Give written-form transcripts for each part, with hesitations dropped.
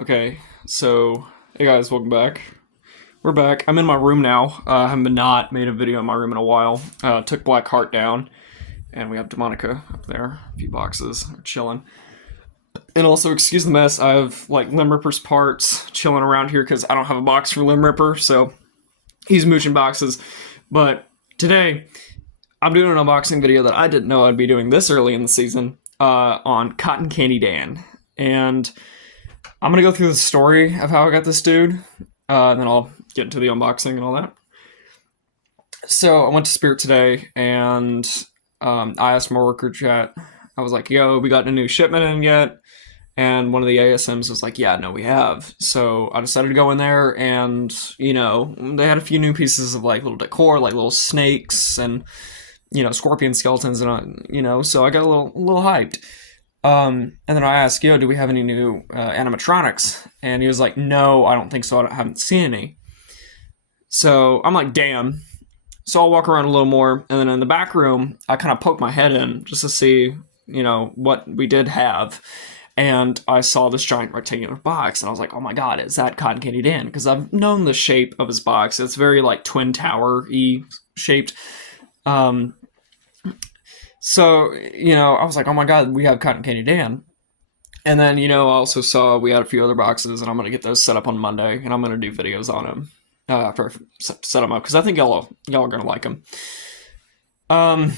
Okay, so hey guys, welcome back. We're back. I'm in my room now. I haven't not made a video in my room in a while. Took Black Heart down, and we have Demonica up there. A few boxes are chilling. And also, excuse the mess. I have like Limb Ripper's parts chilling around here because I don't have a box for Limb Ripper, so he's mooching boxes. But today, I'm doing an unboxing video that I didn't know I'd be doing this early in the season on Cotton Candy Dan, and I'm gonna go through the story of how I got this dude, and then I'll get into the unboxing and all that. So I went to Spirit today, and I asked my worker chat. I was like, "Yo, we got a new shipment in yet?" And one of the ASMs was like, "Yeah, no, we have." So I decided to go in there, and they had a few new pieces of like little decor, like little snakes and scorpion skeletons, and so I got a little hyped. And then I asked, "Yo, do we have any new animatronics?" And he was like, "No, I don't think so. I haven't seen any." So I'm like, "Damn." So I'll walk around a little more, and then in the back room, I kind of poke my head in just to see, what we did have. And I saw this giant rectangular box, and I was like, "Oh my god, is that Cotton Candy Dan?" Because I've known the shape of his box. It's very like Twin Tower-y shaped. So, I was like, "Oh my god, we have Cotton Candy Dan." And then, I also saw we had a few other boxes, and I'm going to get those set up on Monday, and I'm going to do videos on them after I set them up, because I think y'all are going to like them. And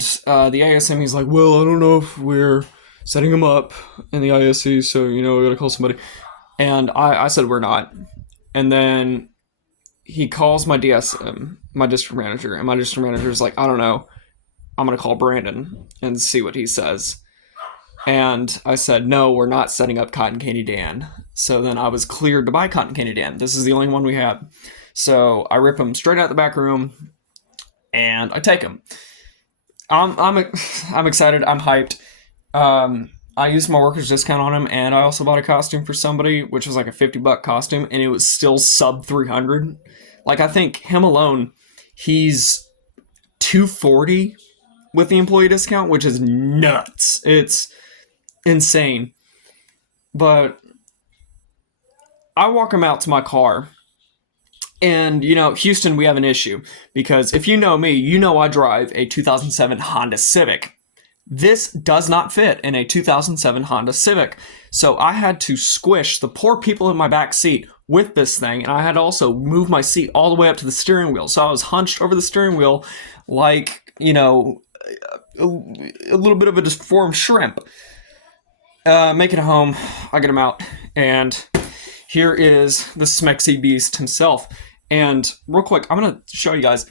the ASM, he's like, "Well, I don't know if we're setting them up in the ISC, so, we got to call somebody." And I said, "We're not." And then he calls my DSM, my district manager, and my district manager's like, "I don't know. I'm going to call Brandon and see what he says." And I said, "No, we're not setting up Cotton Candy Dan." So then I was cleared to buy Cotton Candy Dan. This is the only one we have. So I rip him straight out the back room, and I take him. I'm excited. I'm hyped. I used my workers discount on him, and I also bought a costume for somebody, which was like a $50 costume, and it was still sub 300. Like, I think him alone, he's 240 with the employee discount, which is nuts. It's insane. But I walk him out to my car, and Houston, we have an issue, because if you know me, you know I drive a 2007 Honda Civic. This does not fit in a 2007 Honda Civic, so I had to squish the poor people in my back seat with this thing, and I had to also move my seat all the way up to the steering wheel, so I was hunched over the steering wheel like, a little bit of a deformed shrimp. Make it home, I get him out, and here is the Smexy Beast himself. And real quick, I'm going to show you guys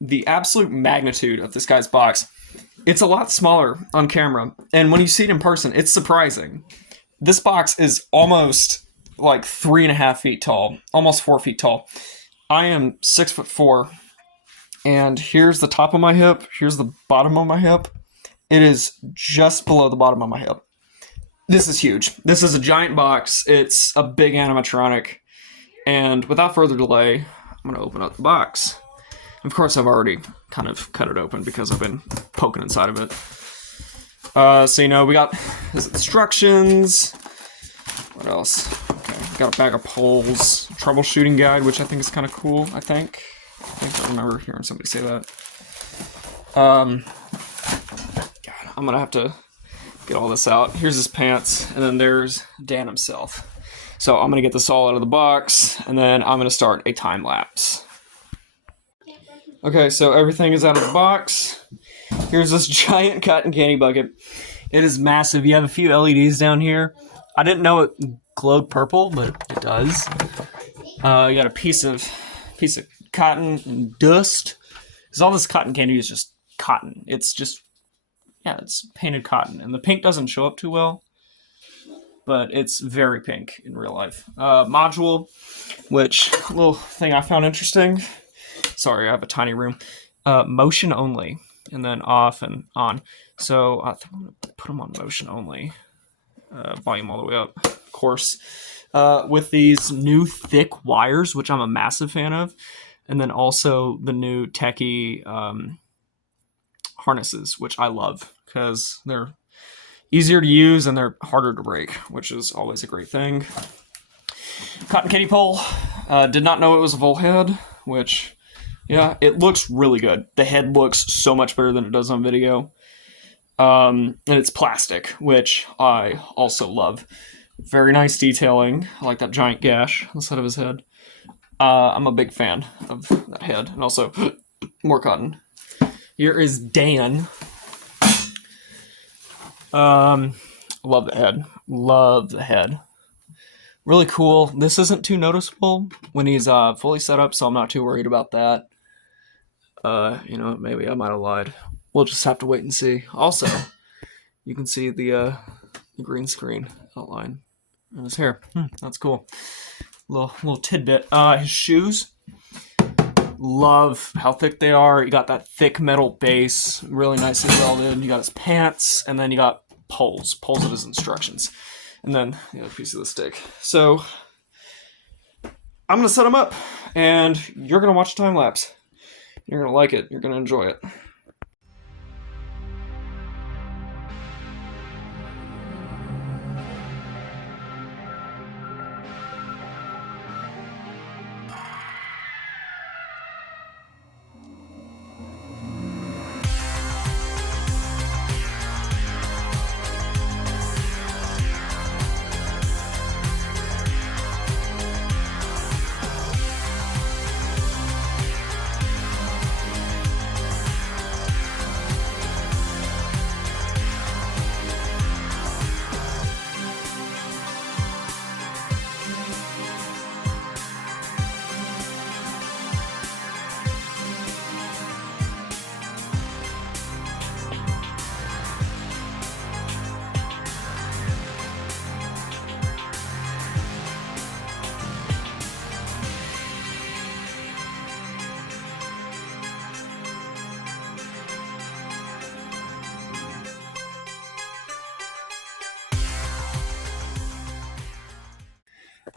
the absolute magnitude of this guy's box. It's a lot smaller on camera, and when you see it in person, it's surprising. This box is almost like 3.5 feet tall, almost 4 feet tall. I am 6'4", and here's the top of my hip, here's the bottom of my hip. It is just below the bottom of my hip. This is huge. This is a giant box. It's a big animatronic. And without further delay, I'm going to open up the box. Of course, I've already kind of cut it open because I've been poking inside of it. So, we got his instructions. What else? Okay, got a bag of poles, troubleshooting guide, which I think is kind of cool, I think I remember hearing somebody say that. God, I'm going to have to get all this out. Here's his pants, and then there's Dan himself. So I'm going to get this all out of the box, and then I'm going to start a time lapse. Okay, so everything is out of the box. Here's this giant cotton candy bucket. It is massive. You have a few LEDs down here. I didn't know it glowed purple, but it does. You got a piece of cotton and dust. Because all this cotton candy is just cotton. It's just, it's painted cotton. And the pink doesn't show up too well, but it's very pink in real life. Module, which, little thing I found interesting. Sorry, I have a tiny room. Motion only, and then off and on. So I think I'm going to put them on motion only. Volume all the way up, of course. With these new thick wires, which I'm a massive fan of. And then also the new techie harnesses, which I love, because they're easier to use and they're harder to break, which is always a great thing. Cotton candy pole. Did not know it was a full head, which, yeah, it looks really good. The head looks so much better than it does on video. And it's plastic, which I also love. Very nice detailing. I like that giant gash on the side of his head. I'm a big fan of that head. And also, more cotton. Here is Dan. Love the head. Love the head. Really cool. This isn't too noticeable when he's fully set up, so I'm not too worried about that. Maybe I might have lied. We'll just have to wait and see. Also, you can see the green screen outline on his hair. That's cool. Little tidbit. His shoes. Love how thick they are. You got that thick metal base, really nicely welded. You got his pants, and then you got poles of his instructions, and then the other piece of the stick. So I'm gonna set him up, and you're gonna watch a time lapse. You're gonna like it. You're gonna enjoy it.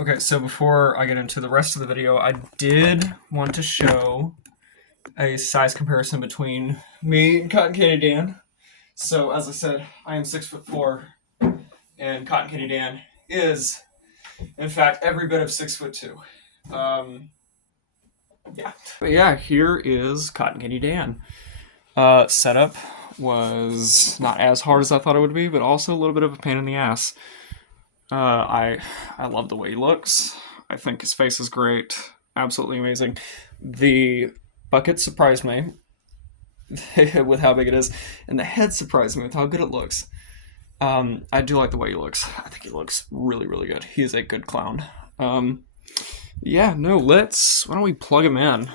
Okay, so before I get into the rest of the video, I did want to show a size comparison between me and Cotton Candy Dan. So, as I said, I am 6'4", and Cotton Candy Dan is, in fact, every bit of 6'2". Yeah. But yeah, here is Cotton Candy Dan. Setup was not as hard as I thought it would be, but also a little bit of a pain in the ass. I love the way he looks. I think his face is great. Absolutely amazing. The bucket surprised me with how big it is, and the head surprised me with how good it looks. I do like the way he looks. I think he looks really, really good. He is a good clown. Why don't we plug him in?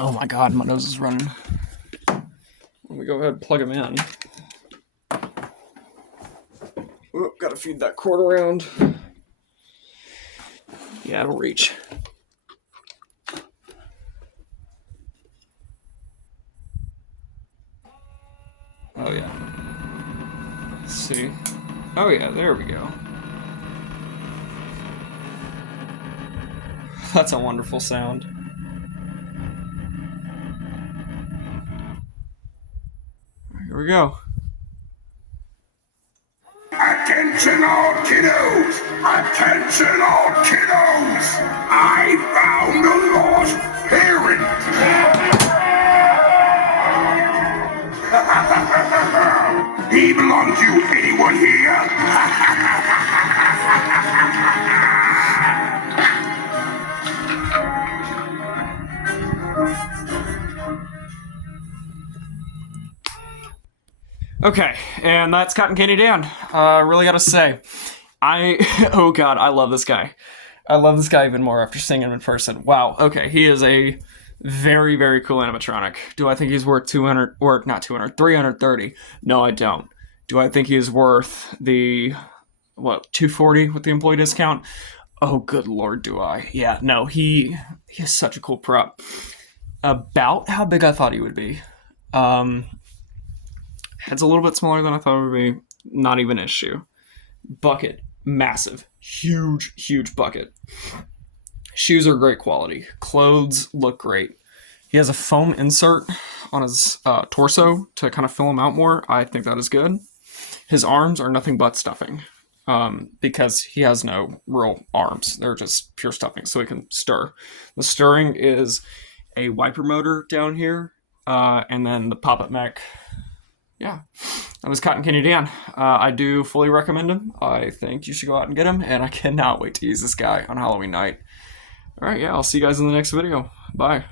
Oh my god, my nose is running. Let me go ahead and plug him in. Oh, gotta feed that cord around. Yeah, it'll reach. Oh yeah. Let's see. Oh yeah, there we go. That's a wonderful sound. Here we go. Attention all kiddos! Attention all kiddos! I found a lost parent! He belongs to anyone here? Okay, and that's Cotton Candy Dan. Really gotta say, oh god, I love this guy. I love this guy even more after seeing him in person. Wow, okay, he is a very, very cool animatronic. Do I think he's worth 200, or not 200, 330? No, I don't. Do I think he's worth the, 240 with the employee discount? Oh, good lord, do I. Yeah, no, he is such a cool prop. About how big I thought he would be. Head's a little bit smaller than I thought it would be. Not even an issue. Bucket. Massive. Huge, huge bucket. Shoes are great quality. Clothes look great. He has a foam insert on his torso to kind of fill him out more. I think that is good. His arms are nothing but stuffing, because he has no real arms. They're just pure stuffing, so he can stir. The stirring is a wiper motor down here, and then the pop-up mech. Yeah, that was Cotton Candy Dan. I do fully recommend him. I think you should go out and get him, and I cannot wait to use this guy on Halloween night. All right, yeah, I'll see you guys in the next video. Bye.